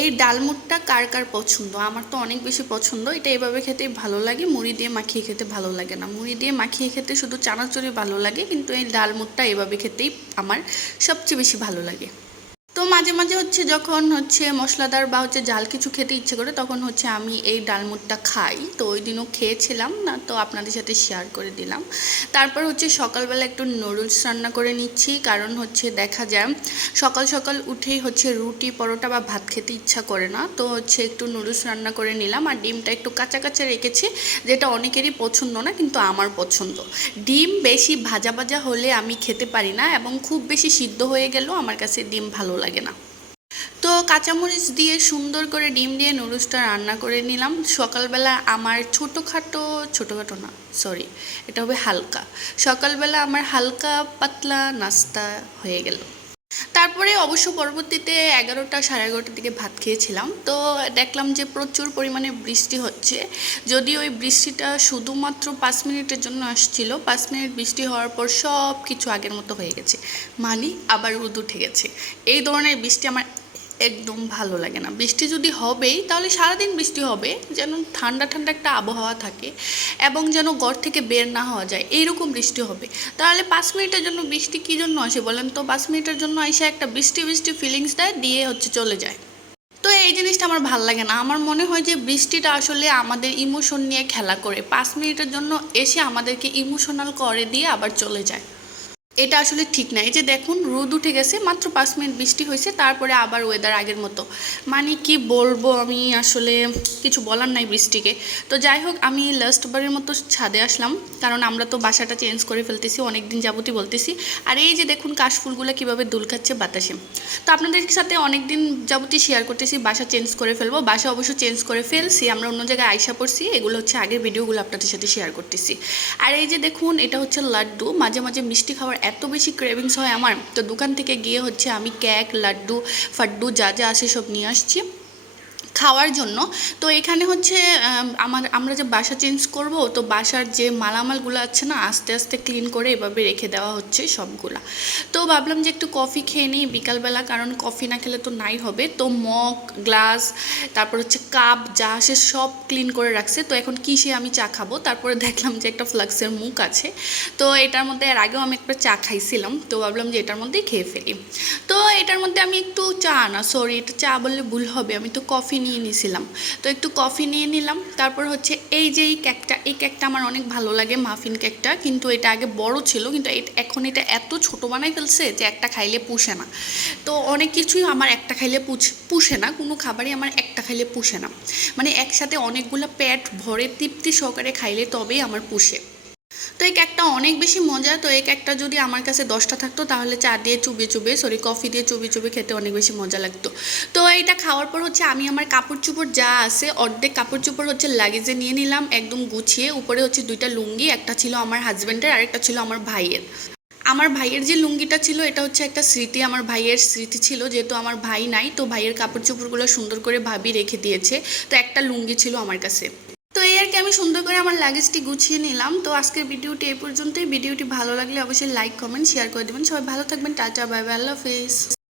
এই ডালমুটটা কার কার পছন্দ? আমার তো অনেক বেশি পছন্দ। এটা এভাবে খেতেই ভালো লাগে, মুড়ি দিয়ে মাখিয়ে খেতে ভালো লাগে না। মুড়ি দিয়ে মাখিয়ে খেতে শুধু চানাচুরি ভালো লাগে, কিন্তু এই ডালমুটটা এভাবে খেতেই আমার সবচেয়ে বেশি ভালো লাগে। তো মাঝে মাঝে হচ্ছে যখন হচ্ছে মশলাদার বা হচ্ছে জাল কিছু খেতে ইচ্ছে করে, তখন হচ্ছে আমি এই ডালমুটটা খাই। তো ওই দিনও খেয়েছিলাম না, তো আপনাদের সাথে শেয়ার করে দিলাম। তারপর হচ্ছে সকালবেলা একটু নুডলস রান্না করে নিচ্ছি, কারণ হচ্ছে দেখা যায় সকাল সকাল উঠেই হচ্ছে রুটি, পরোটা বা ভাত খেতে ইচ্ছা করে না। তো হচ্ছে একটু নুডলস রান্না করে নিলাম, আর ডিমটা একটু কাঁচা কাঁচা রেখেছি, যেটা অনেকেরই পছন্দ না, কিন্তু আমার পছন্দ। ডিম বেশি ভাজা ভাজা হলে আমি খেতে পারি না, এবং খুব বেশি সিদ্ধ হয়ে গেলেও আমার কাছে ডিম ভালো লাগে। না। তো কাঁচামরিচ দিয়ে সুন্দর করে ডিম দিয়ে নুডলসটা রান্না করে নিলাম। সকালবেলা আমার ছোটোখাটো ছোটোখাটো না সরি এটা হবে হালকা। সকালবেলা আমার হালকা পাতলা নাস্তা হয়ে গেল। তারপরে অবশ্য পরবর্তীতে এগারোটা সাড়ে এগারোটার দিকে ভাত খেয়েছিলাম। তো দেখলাম যে প্রচুর পরিমাণে বৃষ্টি হচ্ছে। যদি ওই বৃষ্টিটা শুধুমাত্র পাঁচ মিনিটের জন্য আসছিল, পাঁচ মিনিট বৃষ্টি হওয়ার পর সব কিছু আগের মতো হয়ে গেছে। মানে আবার রোদ উঠে গেছে। এই ধরনের বৃষ্টি আমার একদম ভালো লাগে না। বৃষ্টি যদি হবেই, তাহলে সারাদিন বৃষ্টি হবে, যেন ঠান্ডা ঠান্ডা একটা আবহাওয়া থাকে এবং যেন ঘর থেকে বের না হওয়া যায়, এইরকম বৃষ্টি হবে। তাহলে পাঁচ মিনিটের জন্য বৃষ্টি কী জন্য আসে বলেন তো? পাঁচ মিনিটের জন্য এসে একটা বৃষ্টি বৃষ্টি ফিলিংস দেয়, দিয়ে হচ্ছে চলে যায়। তো এই জিনিসটা আমার ভালো লাগে না। আমার মনে হয় যে বৃষ্টিটা আসলে আমাদের ইমোশন নিয়ে খেলা করে। পাঁচ মিনিটের জন্য এসে আমাদেরকে ইমোশনাল করে দিয়ে আবার চলে যায়। এটা আসলে ঠিক না। এই যে দেখুন, রোদ উঠে গেছে, মাত্র পাঁচ মিনিট বৃষ্টি হয়েছে, তারপরে আবার ওয়েদার আগের মতো। মানে কি বলব, আমি আসলে কিছু বলার নাই বৃষ্টিকে। তো যাই হোক, আমি লাস্ট বারের মতো ছাদে আসলাম, কারণ আমরা তো বাসাটা চেঞ্জ করে ফেলতেছি অনেক দিন যাবতই বলতেছি। আর এই যে দেখুন, কাশফুলগুলো কীভাবে দুল খাচ্ছে বাতাসে। তো আপনাদের সাথে অনেক দিন যাবতই শেয়ার করতেছি, বাসা চেঞ্জ করে ফেলব, বাসা অবশ্য চেঞ্জ করে ফেলছি, আমরা অন্য জায়গায় আয়সা পড়ছি, এগুলো হচ্ছে আগের ভিডিওগুলো আপনাদের সাথে শেয়ার করতেছি। আর এই যে দেখুন, এটা হচ্ছে লাড্ডু, মাঝে মাঝে মিষ্টি খাওয়ার এত বেশি ক্রেভিংস হয় আমার। তো দোকান থেকে গিয়ে হচ্ছে আমি কেক লাড্ডু, ফাড্ডু যা যা আসে সব নিয়ে আসছি। খাওয়ার জন্য। তো এখানে হচ্ছে আমার, আমরা যে বাসা চেঞ্জ করব, তো বাসার যে মালামালগুলো আছে না, আস্তে আস্তে ক্লিন করে এভাবে রেখে দেওয়া হচ্ছে সবগুলা। তো ভাবলাম যে একটু কফি খেয়ে নিই বিকালবেলা, কারণ কফি না খেলে তো নাই হবে। তো মগ গ্লাস তারপর হচ্ছে কাপ যা আসে সব ক্লিন করে রাখছে। তো এখন কিসে আমি চা খাব? তারপরে দেখলাম যে একটা ফ্লাক্সের মুখ আছে। তো এটার মধ্যে, এর আগেও আমি একটা চা খাইছিলাম। তো ভাবলাম যে এটার মধ্যেই খেয়ে ফেলি। তো এটার মধ্যে আমি একটু চা না সরি এটা চা বললে ভুল হবে। আমি তো কফি নিয়ে নিয়েছিলাম। তো একটু কফি নিয়ে নিলাম। তারপর হচ্ছে এই যে এই কেকটা এই কেকটা আমার অনেক ভালো লাগে মাফিন কেকটা কিন্তু এটা আগে বড় ছিল, কিন্তু এখন এটা এত ছোট বানাই ফেলছে যে একটা খাইলে পুষে না। তো অনেক কিছুই আমার একটা খাইলে পুষ- না, কোনো খাবারই আমার একটা খাইলে পুষে না। মানে একসাথে অনেকগুলো পেট ভরে তৃপ্তি সহকারে খাইলে তবেই আমার পুষে। তো এই কেকটা অনেক বেশি মজা। তো এই কেকটা যদি আমার কাছে দশটা থাকতো, তাহলে চা দিয়ে চুবিয়ে চুবিয়ে সরি কফি দিয়ে চুবিয়ে চুবিয়ে খেতে অনেক বেশি মজা লাগতো। তো এইটা খাওয়ার পর হচ্ছে আমি আমার কাপড় চোপড় যা আছে, অর্ধেক কাপড় চোপড় হচ্ছে লাগেজে নিয়ে নিলাম, একদম গুছিয়ে। উপরে হচ্ছে দুইটা লুঙ্গি, একটা ছিল আমার হাজব্যান্ডের আর একটা ছিল আমার ভাইয়ের। আমার ভাইয়ের যে লুঙ্গিটা ছিল, এটা হচ্ছে একটা স্মৃতি। আমার ভাইয়ের স্মৃতি ছিল, যেহেতু আমার ভাই নাই, তো ভাইয়ের কাপড় চোপড়গুলো সুন্দর করে ভাবি রেখে দিয়েছে। তো একটা লুঙ্গি ছিল আমার কাছে। কি আমি সুন্দর করে আমার লাগেজটি গুছিয়ে নিলাম। তো আজকের ভিডিওটি এই পর্যন্তই। ভিডিওটি ভালো লাগলে অবশ্যই লাইক কমেন্ট শেয়ার করে দেবেন। সবাই ভালো থাকবেন। টাটা বাই বাই আল্লাহ হাফিজ।